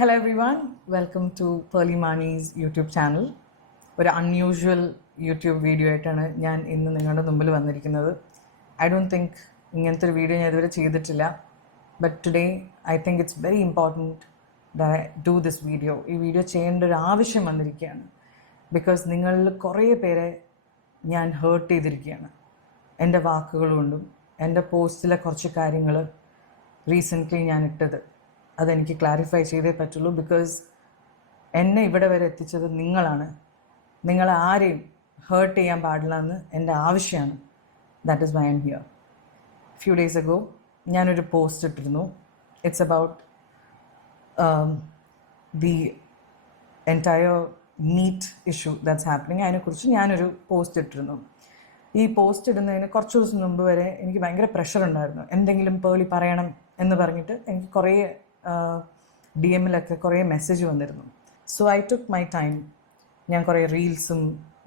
Hello everyone, welcome to Pearly Mani's YouTube channel. ഒരു unusual YouTube video ആയിട്ടാണ് ഞാൻ ഇന്ന് നിങ്ങളുടെ മുമ്പിൽ വന്നിരിക്കുന്നത്. ഐ ഡോണ്ട് തിങ്ക് ഇങ്ങനത്തെ ഒരു വീഡിയോ ഞാൻ ഇതുവരെ ചെയ്തിട്ടില്ല. But today I think it's very important that I do this video. ഈ വീഡിയോ ചെയ്യേണ്ട ഒരു ആവശ്യം വന്നിരിക്കുകയാണ്. ബിക്കോസ് നിങ്ങളിൽ കുറേ പേരെ ഞാൻ ഹേർട്ട് ചെയ്തിരിക്കുകയാണ് എൻ്റെ വാക്കുകൾ കൊണ്ടും. എൻ്റെ പോസ്റ്റിലെ കുറച്ച് കാര്യങ്ങൾ റീസെൻ്റ്ലി ഞാൻ ഇട്ടത് അതെനിക്ക് ക്ലാരിഫൈ ചെയ്തേ പറ്റുള്ളൂ. ബിക്കോസ് എന്നെ ഇവിടെ വരെ എത്തിച്ചത് നിങ്ങളാണ്. നിങ്ങളെ ആരെയും ഹേർട്ട് ചെയ്യാൻ പാടില്ല എന്ന് എൻ്റെ ആവശ്യമാണ്. That is why I am here. Few days ago ഞാനൊരു പോസ്റ്റ് ഇട്ടിരുന്നു. It's about the entire NEET issue that's happening. അതിനെക്കുറിച്ച് ഞാനൊരു പോസ്റ്റ് ഇട്ടിരുന്നു. ഈ പോസ്റ്റ് ഇടുന്നതിന് കുറച്ച് ദിവസം മുമ്പ് വരെ എനിക്ക് ഭയങ്കര പ്രഷർ ഉണ്ടായിരുന്നു. എന്തെങ്കിലും പേളി പറയണം എന്ന് പറഞ്ഞിട്ട് എനിക്ക് കുറേ ഡി എമ്മിലൊക്കെ കുറേ മെസ്സേജ് വന്നിരുന്നു. So I took my time. ഞാൻ കുറേ റീൽസും,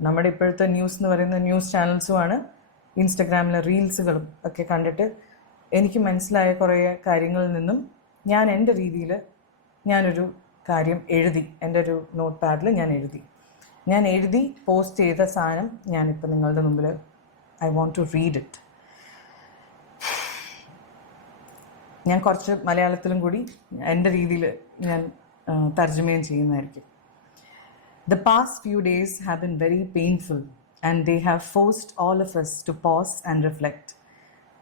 നമ്മുടെ ഇപ്പോഴത്തെ ന്യൂസ് എന്ന് പറയുന്ന ന്യൂസ് ചാനൽസുമാണ്, ഇൻസ്റ്റഗ്രാമിലെ റീൽസുകളും ഒക്കെ കണ്ടിട്ട് എനിക്ക് മനസ്സിലായ കുറേ കാര്യങ്ങളിൽ നിന്നും ഞാൻ എൻ്റെ രീതിയിൽ ഞാനൊരു കാര്യം എഴുതി. എൻ്റെ ഒരു നോട്ട് പാഡിൽ ഞാൻ എഴുതി പോസ്റ്റ് ചെയ്ത സാധനം ഞാനിപ്പോൾ നിങ്ങളുടെ മുമ്പിൽ I want to read it. ഞാൻ കുറച്ച് മലയാളത്തിലും കൂടി എൻ്റെ രീതിയിൽ ഞാൻ തർജ്ജമയും ചെയ്യുന്നതായിരിക്കും. The past few days have been very painful and they have forced all of us to pause and reflect.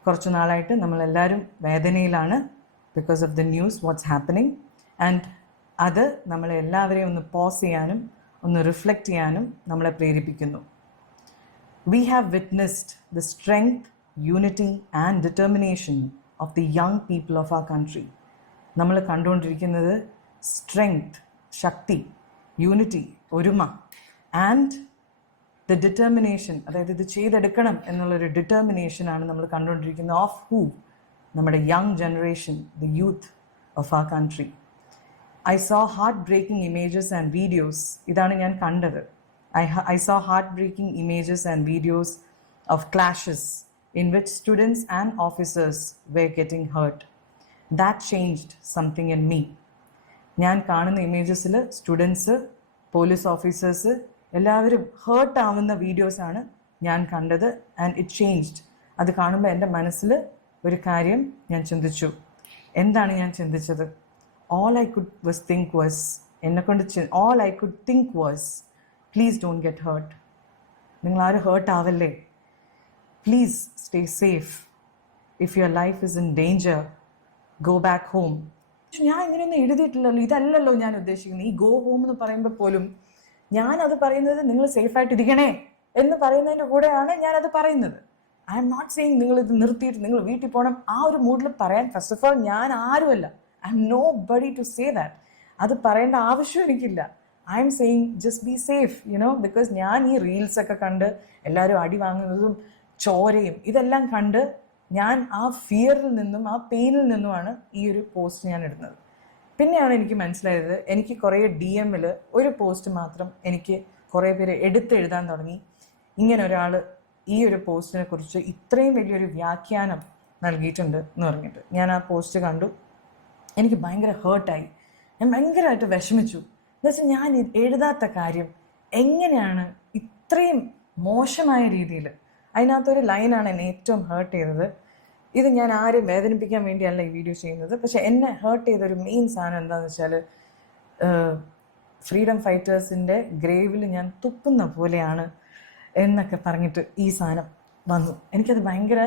കുറച്ച് നാളായിട്ട് നമ്മളെല്ലാവരും വേദനയിലാണ് because of the news what's happening. And അത് നമ്മളെ എല്ലാവരെയും ഒന്ന് പോസ് ചെയ്യാനും ഒന്ന് റിഫ്ലക്റ്റ് ചെയ്യാനും നമ്മളെ പ്രേരിപ്പിക്കുന്നു. We have witnessed the strength, unity and determination of the young people of our country. നമ്മൾ കണ്ടുകൊണ്ടിരിക്കുന്നത് സ്ട്രെങ്ത്, ശക്തി, യൂണിറ്റി, ഒരുമ, ആൻഡ് ദ ഡിറ്റർമിനേഷൻ, അതായത് ഇത് ചെയ്തെടുക്കണം എന്നുള്ളൊരു ഡിറ്റർമിനേഷനാണ് നമ്മൾ കണ്ടുകൊണ്ടിരിക്കുന്നത്. Of who? നമ്മുടെ young generation, the youth of our country. I saw heartbreaking images and videos. ഇതാണ് ഞാൻ കണ്ടത്. I saw heartbreaking images and videos of clashes in which students and officers were getting hurt. That changed something in me. ഞാൻ കാണുന്ന ഇമേജസിൽ students, police officers എല്ലാവരും heart ആവുന്ന വീഡിയോസാണ് ഞാൻ കണ്ടത്. And it changed. അത് കാണുമ്പോൾ എൻ്റെ മനസ്സിൽ ഒരു കാര്യം ഞാൻ ചിന്തിച്ചു. എന്താണ് ഞാൻ ചിന്തിച്ചത്? all I could think was please don't get hurt. നിങ്ങൾ ആരും ഹേർട്ട് ആവല്ലേ. Please stay safe. If your life is in danger, go back home. ഞാൻ ഇങ്ങനെയൊന്നും എഴുതിയിട്ടില്ലല്ലോ. ഇതല്ലല്ലോ ഞാൻ ഉദ്ദേശിക്കുന്നത്. ഈ ഗോ ഹോം എന്ന് പറയുമ്പോൾ പോലും ഞാനത് പറയുന്നത് നിങ്ങൾ സേഫായിട്ടിരിക്കണേ എന്ന് പറയുന്നതിൻ്റെ കൂടെയാണ് ഞാനത് പറയുന്നത്. ഐ എം നോട്ട് സെയിങ് നിങ്ങൾ ഇത് നിർത്തിയിട്ട് നിങ്ങൾ വീട്ടിൽ പോകണം. ആ ഒരു മൂഡിൽ പറയാൻ ഫസ്റ്റ് ഓഫ് ഓൾ ഞാൻ ആരുമല്ല. I am nobody to say that. അത് പറയേണ്ട ആവശ്യം എനിക്കില്ല. I am saying just be safe, because ഞാൻ ഈ റീൽസൊക്കെ കണ്ട് എല്ലാവരും അടി വാങ്ങുന്നതും ചോരയും ഇതെല്ലാം കണ്ട് ഞാൻ ആ ഫിയറിൽ നിന്നും ആ പെയിനിൽ നിന്നുമാണ് ഈ ഒരു പോസ്റ്റ് ഞാൻ ഇടുന്നത്. പിന്നെയാണ് എനിക്ക് മനസ്സിലായത്, എനിക്ക് കുറേ ഡി എമ്മിൽ ഒരു പോസ്റ്റ് മാത്രം എനിക്ക് കുറേ പേര് എടുത്തെഴുതാൻ തുടങ്ങി. ഇങ്ങനെ ഒരാൾ ഈ ഒരു പോസ്റ്റിനെ കുറിച്ച് ഇത്രയും വലിയൊരു വ്യാഖ്യാനം നൽകിയിട്ടുണ്ട് എന്ന് പറഞ്ഞിട്ട്. ഞാൻ ആ പോസ്റ്റ് കണ്ടു. എനിക്ക് ഭയങ്കര ഹേർട്ടായി. ഞാൻ ഭയങ്കരമായിട്ട് വിഷമിച്ചു. എന്നുവെച്ചാൽ ഞാൻ എഴുതാത്ത കാര്യം എങ്ങനെയാണ് ഇത്രയും മോശമായ രീതിയിൽ. അതിനകത്തൊരു ലൈനാണ് എന്നെ ഏറ്റവും ഹേർട്ട് ചെയ്തത്. ഇത് ഞാൻ ആരെയും വേദനിപ്പിക്കാൻ വേണ്ടിയല്ല ഈ വീഡിയോ ചെയ്യുന്നത്. പക്ഷെ എന്നെ ഹേർട്ട് ചെയ്തൊരു മെയിൻ സാധനം എന്താണെന്ന് വെച്ചാൽ, ഫ്രീഡം ഫൈറ്റേഴ്സിൻ്റെ ഗ്രേവിൽ ഞാൻ തുപ്പുന്ന പോലെയാണ് എന്നൊക്കെ പറഞ്ഞിട്ട് ഈ സാധനം വന്നു. എനിക്കത് ഭയങ്കര,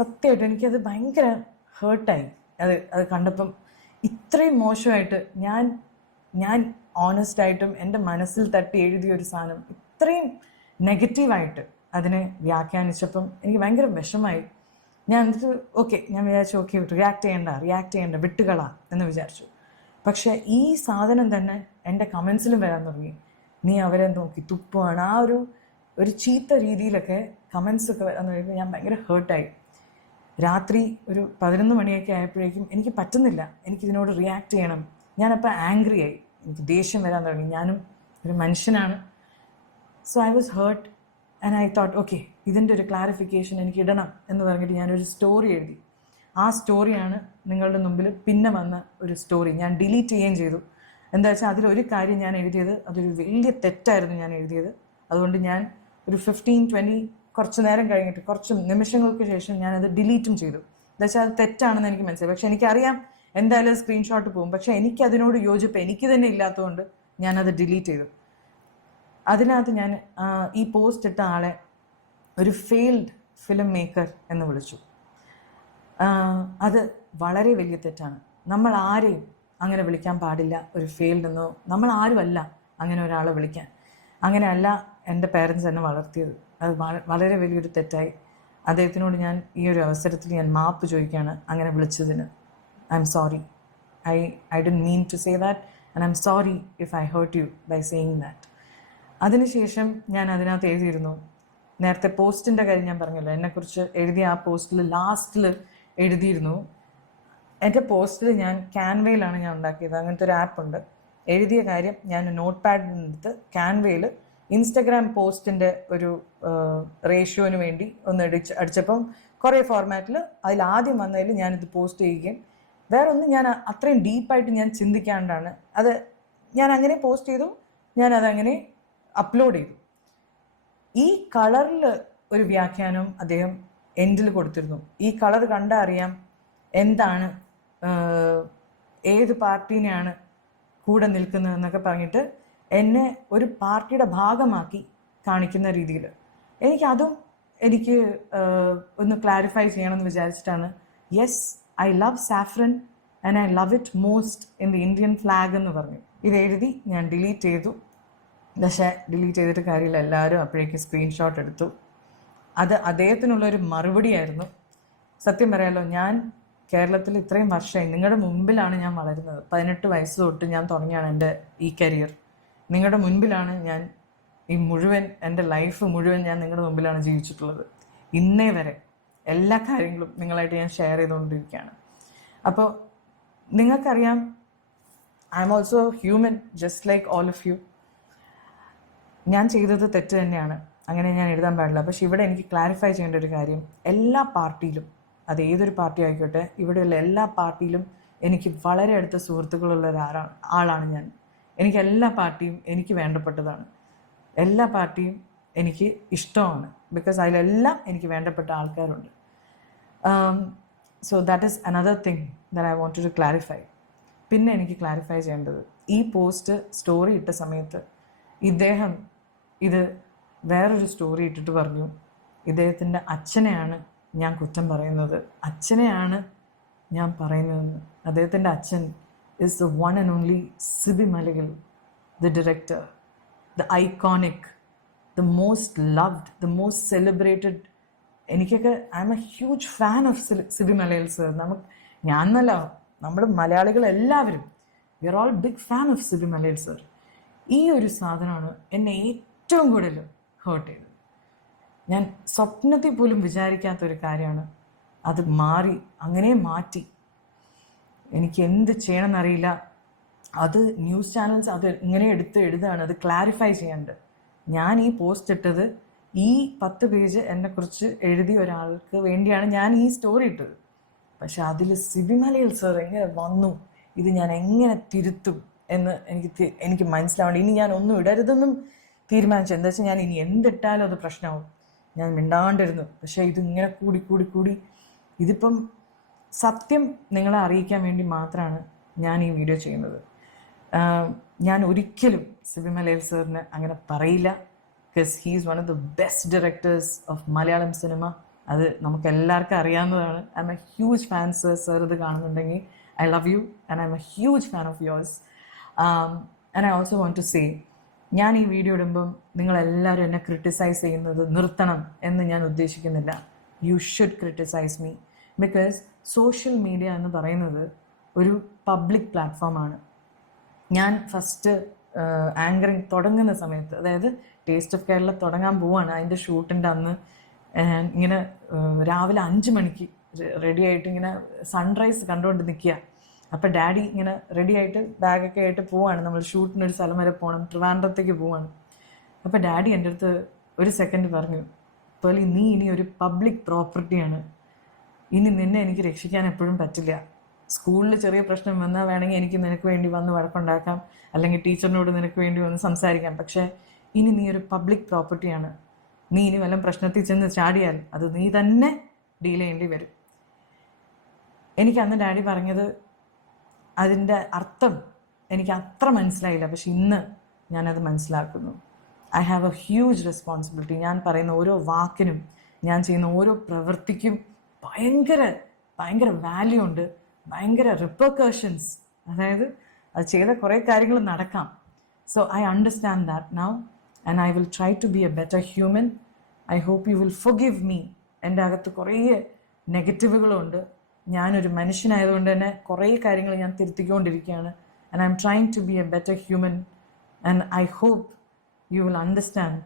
സത്യമായിട്ടും എനിക്കത് ഭയങ്കര ഹേർട്ടായി. അത് കണ്ടപ്പം ഇത്രയും മോശമായിട്ട് ഞാൻ ഓണസ്റ്റായിട്ടും എൻ്റെ മനസ്സിൽ തട്ടി എഴുതിയ ഒരു സാധനം ഇത്രയും നെഗറ്റീവായിട്ട് അതിനെ വ്യാഖ്യാനിച്ചപ്പം എനിക്ക് ഭയങ്കര വിഷമായി. ഞാൻ വിചാരിച്ചു ഓക്കെ റിയാക്ട് ചെയ്യണ്ട വിട്ടുകളാ എന്ന് വിചാരിച്ചു. പക്ഷെ ഈ സാധനം തന്നെ എൻ്റെ കമൻസിലും വരാൻ തുടങ്ങി. നീ അവരെ നോക്കി തുപ്പുവാണ്, ആ ഒരു ചീത്ത രീതിയിലൊക്കെ കമൻസ് ഒക്കെ വരാൻ തുടങ്ങിയപ്പോൾ ഞാൻ ഭയങ്കര ഹേർട്ടായി. രാത്രി ഒരു 11 മണിയൊക്കെ ആയപ്പോഴേക്കും എനിക്ക് പറ്റുന്നില്ല, എനിക്കിതിനോട് റിയാക്ട് ചെയ്യണം. ഞാനപ്പോൾ ആംഗ്രി ആയി, എനിക്ക് ദേഷ്യം വരാൻ തുടങ്ങി. ഞാനും ഒരു മനുഷ്യനാണ്. So I was hurt and I thought okay ഇതിൻ്റെ ഒരു ക്ലാരിഫിക്കേഷൻ എനിക്ക് ഇടണം എന്ന് പറഞ്ഞിട്ട് ഞാനൊരു സ്റ്റോറി എഴുതി. ആ സ്റ്റോറിയാണ് നിങ്ങളുടെ മുമ്പിൽ പിന്നെ വന്ന ഒരു സ്റ്റോറി. ഞാൻ ഡിലീറ്റ് ചെയ്യുകയും ചെയ്തു. എന്താ വെച്ചാൽ അതിലൊരു കാര്യം ഞാൻ എഴുതിയത് അതൊരു വലിയ തെറ്റായിരുന്നു ഞാൻ എഴുതിയത്. അതുകൊണ്ട് ഞാൻ ഒരു 15-20 കുറച്ച് നേരം കഴിഞ്ഞിട്ട് കുറച്ച് നിമിഷങ്ങൾക്ക് ശേഷം ഞാനത് ഡിലീറ്റും ചെയ്തു. എന്താ വെച്ചാൽ അത് തെറ്റാണെന്ന് എനിക്ക് മനസ്സിലായി. പക്ഷെ എനിക്കറിയാം എന്തായാലും സ്ക്രീൻഷോട്ട് പോകും. പക്ഷെ എനിക്ക് അതിനോട് യോജിപ്പ് എനിക്ക് തന്നെ ഇല്ലാത്തതുകൊണ്ട് ഞാനത് ഡിലീറ്റ് ചെയ്തു. അതിനകത്ത് ഞാൻ ഈ പോസ്റ്റ് ഇട്ട ആളെ ഒരു ഫെയിൽഡ് ഫിലിം മേക്കർ എന്ന് വിളിച്ചു. അത് വളരെ വലിയ തെറ്റാണ്. നമ്മൾ ആരെയും അങ്ങനെ വിളിക്കാൻ പാടില്ല ഒരു ഫെയിൽഡ് എന്നോ. നമ്മൾ ആരുമല്ല അങ്ങനെ ഒരാളെ വിളിക്കാൻ. അങ്ങനെയല്ല എൻ്റെ പേരൻസ് എന്നെ വളർത്തിയത്. അത് വളരെ വലിയൊരു തെറ്റായി. അദ്ദേഹത്തിനോട് ഞാൻ ഈ ഒരു അവസരത്തിൽ ഞാൻ മാപ്പ് ചോദിക്കുകയാണ് അങ്ങനെ വിളിച്ചതിന്. I am sorry. I didn't mean to say that and I'm sorry if I hurt you by saying that. അതിനുശേഷം ഞാൻ അതിനകത്ത് എഴുതിയിരുന്നു, നേരത്തെ പോസ്റ്റിൻ്റെ കാര്യം ഞാൻ പറഞ്ഞല്ലോ, എന്നെക്കുറിച്ച് എഴുതിയ ആ പോസ്റ്റിൽ ലാസ്റ്റിൽ എഴുതിയിരുന്നു. എൻ്റെ പോസ്റ്റിൽ ഞാൻ ക്യാൻവയിലാണ് ഞാൻ ഉണ്ടാക്കിയത്. അങ്ങനത്തെ ഒരു ആപ്പുണ്ട്. എഴുതിയ കാര്യം ഞാൻ നോട്ട് പാഡിനെടുത്ത് ക്യാൻവയിൽ ഇൻസ്റ്റഗ്രാം പോസ്റ്റിൻ്റെ ഒരു റേഷ്യോന് വേണ്ടി ഒന്ന് അടിച്ചപ്പം കുറേ ഫോർമാറ്റിൽ അതിലാദ്യം വന്നതിൽ ഞാനിത് പോസ്റ്റ് ചെയ്യുകയും വേറെ ഒന്നും ഞാൻ അത്രയും ഡീപ്പായിട്ട് ഞാൻ ചിന്തിക്കാണ്ടാണ് അത് ഞാൻ അങ്ങനെ പോസ്റ്റ് ചെയ്തു. ഞാനതങ്ങനെ അപ്ലോഡ് ചെയ്തു. ഈ കളറിൽ ഒരു വ്യാഖ്യാനം അദ്ദേഹം എൻഡിൽ കൊടുത്തിരുന്നു. ഈ കളർ കണ്ടാൽ അറിയാം എന്താണ്, ഏത് പാർട്ടീനെയാണ് കൂടെ നിൽക്കുന്നതെന്നൊക്കെ പറഞ്ഞിട്ട് എന്നെ ഒരു പാർട്ടിയുടെ ഭാഗമാക്കി കാണിക്കുന്ന രീതിയിൽ എനിക്ക് ഒന്ന് ക്ലാരിഫൈ ചെയ്യണമെന്ന് വിചാരിച്ചിട്ടാണ്. Yes, I love saffron and I love it most in the Indian flag എന്ന് പറഞ്ഞു. ഇത് എഴുതി ഞാൻ ഡിലീറ്റ് ചെയ്തു. പക്ഷേ ഡിലീറ്റ് ചെയ്തിട്ട് കാര്യമില്ല, എല്ലാവരും അപ്പോഴേക്കും സ്ക്രീൻഷോട്ട് എടുത്തു. അത് അദ്ദേഹത്തിനുള്ളൊരു മറുപടിയായിരുന്നു. സത്യം പറയാലോ, ഞാൻ കേരളത്തിൽ ഇത്രയും വർഷമായി നിങ്ങളുടെ മുമ്പിലാണ് ഞാൻ വളരുന്നത്. 18 വയസ്സ് തൊട്ട് ഞാൻ തുടങ്ങിയാണ് എൻ്റെ ഈ കരിയർ. നിങ്ങളുടെ മുൻപിലാണ് ഞാൻ ഈ മുഴുവൻ എൻ്റെ ലൈഫ് മുഴുവൻ ഞാൻ നിങ്ങളുടെ മുമ്പിലാണ് ജീവിച്ചിട്ടുള്ളത്. ഇന്നേ വരെ എല്ലാ കാര്യങ്ങളും നിങ്ങളായിട്ട് ഞാൻ ഷെയർ ചെയ്തുകൊണ്ടിരിക്കുകയാണ്. അപ്പോൾ നിങ്ങൾക്കറിയാം, I am also human just like all of you. ഞാൻ ചെയ്തത് തെറ്റ് തന്നെയാണ്, അങ്ങനെ ഞാൻ എഴുതാൻ പാടില്ല. പക്ഷെ ഇവിടെ എനിക്ക് ക്ലാരിഫൈ ചെയ്യേണ്ട ഒരു കാര്യം, എല്ലാ പാർട്ടിയിലും, അത് ഏതൊരു പാർട്ടി ആയിക്കോട്ടെ, ഇവിടെയുള്ള എല്ലാ പാർട്ടിയിലും എനിക്ക് വളരെ അടുത്ത സുഹൃത്തുക്കളുള്ള ആളാണ് ഞാൻ. എനിക്ക് എല്ലാ പാർട്ടിയും എനിക്ക് വേണ്ടപ്പെട്ടതാണ്. എല്ലാ പാർട്ടിയും എനിക്ക് ഇഷ്ടമാണ്. ബിക്കോസ് അതിലെല്ലാം എനിക്ക് വേണ്ടപ്പെട്ട ആൾക്കാരുണ്ട്. So that is another thing that I want to clarify. പിന്നെ എനിക്ക് ക്ലാരിഫൈ ചെയ്യേണ്ടത്, ഈ പോസ്റ്റ് സ്റ്റോറി ഇട്ട സമയത്ത് ഇദ്ദേഹം ഇത് വേറൊരു സ്റ്റോറി ഇട്ടിട്ട് പറഞ്ഞു, ഇദ്ദേഹത്തിൻ്റെ അച്ഛനെയാണ് ഞാൻ കുറ്റം പറയുന്നത്, അച്ഛനെയാണ് ഞാൻ പറയുന്നതെന്ന്. അദ്ദേഹത്തിൻ്റെ അച്ഛൻ is the one and only Sibi Malagal, the director, the iconic, the most loved, the most celebrated. എനിക്കൊക്കെ I M a huge fan of Sibi Malayil sir. ഞാനല്ല, നമ്മൾ മലയാളികൾ എല്ലാവരും we are all big fan of Sibi Malayil sir. ഈ ഒരു സാധനമാണ് എന്നെ ഏറ്റവും കൂടുതൽ ഹേർട്ട് ചെയ്തത്. ഞാൻ സ്വപ്നത്തിൽ പോലും വിചാരിക്കാത്തൊരു കാര്യമാണ്. അത് അങ്ങനെ മാറ്റി. എനിക്ക് എന്ത് ചെയ്യണമെന്നറിയില്ല. അത് ന്യൂസ് ചാനൽസ് അത് ഇങ്ങനെ എടുത്ത് എഴുതുകയാണ്, അത് ക്ലാരിഫൈ ചെയ്യാണ്ട്. ഞാൻ ഈ പോസ്റ്റ് ഇട്ടത് ഈ 10 പേജ് എന്നെക്കുറിച്ച് എഴുതിയ ഒരാൾക്ക് വേണ്ടിയാണ് ഞാൻ ഈ സ്റ്റോറി ഇട്ടത്. പക്ഷെ അതിൽ സിബി മലയാൽ സർ എങ്ങനെ വന്നു, ഇത് ഞാൻ എങ്ങനെ തിരുത്തും എന്ന് എനിക്ക് മനസ്സിലാവേണ്ട. ഇനി ഞാൻ ഒന്നും ഇടരുതെന്നും തീരുമാനിച്ചു. എന്താ വെച്ചാൽ ഞാൻ ഇനി എന്തിട്ടാലും അത് പ്രശ്നമാവും. ഞാൻ മിണ്ടാണ്ടിരുന്നു. പക്ഷേ ഇതിങ്ങനെ കൂടി കൂടി കൂടി ഇതിപ്പം സത്യം നിങ്ങളെ അറിയിക്കാൻ വേണ്ടി മാത്രമാണ് ഞാൻ ഈ വീഡിയോ ചെയ്യുന്നത്. ഞാൻ ഒരിക്കലും സിബി മലയാൽ സാറിന് അങ്ങനെ പറയില്ല. Because he is one of the best directors of Malayalam cinema. അത് നമുക്ക് എല്ലാവർക്കും അറിയാവുന്നതാണ്. I M a huge fan sir. Sir ഇത് കാണുന്നുണ്ടെങ്കിൽ I love you and I M a huge fan of yours. And I also want to say, ഞാൻ ഈ video ഇടുമ്പം നിങ്ങളെല്ലാവരും എന്നെ ക്രിട്ടിസൈസ് ചെയ്യുന്നത് നിർത്തണം എന്ന് ഞാൻ ഉദ്ദേശിക്കുന്നില്ല. You should criticise me. Because social media എന്ന് പറയുന്നത് ഒരു പബ്ലിക് പ്ലാറ്റ്ഫോമാണ്. ഞാൻ ഫസ്റ്റ് ആങ്കറിങ് തുടങ്ങുന്ന സമയത്ത്, അതായത് ടേസ്റ്റ് ഓഫ് കേരള തുടങ്ങാൻ പോവാണ്, അതിൻ്റെ ഷൂട്ടിൻ്റെ അന്ന് ഇങ്ങനെ രാവിലെ 5 മണിക്ക് റെഡി ആയിട്ട് ഇങ്ങനെ സൺറൈസ് കണ്ടുകൊണ്ട് നിൽക്കുക. അപ്പോൾ ഡാഡി ഇങ്ങനെ റെഡി ആയിട്ട് ബാഗൊക്കെ ആയിട്ട് പോവാണ്. നമ്മൾ ഷൂട്ടിനൊരു സ്ഥലം വരെ പോകണം, ട്രിവാൻഡ്രത്തേക്ക് പോവാണ്. അപ്പോൾ ഡാഡി എൻ്റെ അടുത്ത് ഒരു സെക്കൻഡ് പറഞ്ഞു, പേർലി നീ ഇനി ഒരു പബ്ലിക് പ്രോപ്പർട്ടിയാണ്, ഇനി നിന്നെ എനിക്ക് രക്ഷിക്കാൻ എപ്പോഴും പറ്റില്ല. സ്കൂളിൽ ചെറിയ പ്രശ്നം വന്നാൽ വേണമെങ്കിൽ എനിക്ക് നിനക്ക് വേണ്ടി വന്ന് വഴക്കുണ്ടാക്കാം, അല്ലെങ്കിൽ ടീച്ചറിനോട് നിനക്ക് വേണ്ടി വന്ന് സംസാരിക്കാം. പക്ഷേ ഇനി നീ ഒരു പബ്ലിക് പ്രോപ്പർട്ടിയാണ്. നീ ഇനി വല്ല പ്രശ്നത്തിൽ ചെന്ന് ചാടിയാൽ അത് നീ തന്നെ ഡീൽ ചെയ്യേണ്ടി വരും. എനിക്ക് അന്ന് ഡാഡി പറഞ്ഞത് അതിൻ്റെ അർത്ഥം എനിക്ക് അത്ര മനസ്സിലായില്ല. പക്ഷെ ഇന്ന് ഞാനത് മനസ്സിലാക്കുന്നു. I have A huge responsibility. ഞാൻ പറയുന്ന ഓരോ വാക്കിനും, ഞാൻ ചെയ്യുന്ന ഓരോ പ്രവൃത്തിക്കും ഭയങ്കര ഭയങ്കര വാല്യൂ ഉണ്ട്, ഭയങ്കര റിപ്പർക്കഷൻസ്. അതായത് അത് ചെയ്ത കുറേ കാര്യങ്ങൾ നടക്കാം. So I understand that now and I will try to be a better human. I hope you will forgive me. എൻ്റെ അകത്ത് കുറേ നെഗറ്റീവുകളുണ്ട്. ഞാനൊരു മനുഷ്യനായതുകൊണ്ട് തന്നെ കുറേ കാര്യങ്ങൾ ഞാൻ തിരുത്തിക്കൊണ്ടിരിക്കുകയാണ്. And I M trying to be a better human and I hope you will understand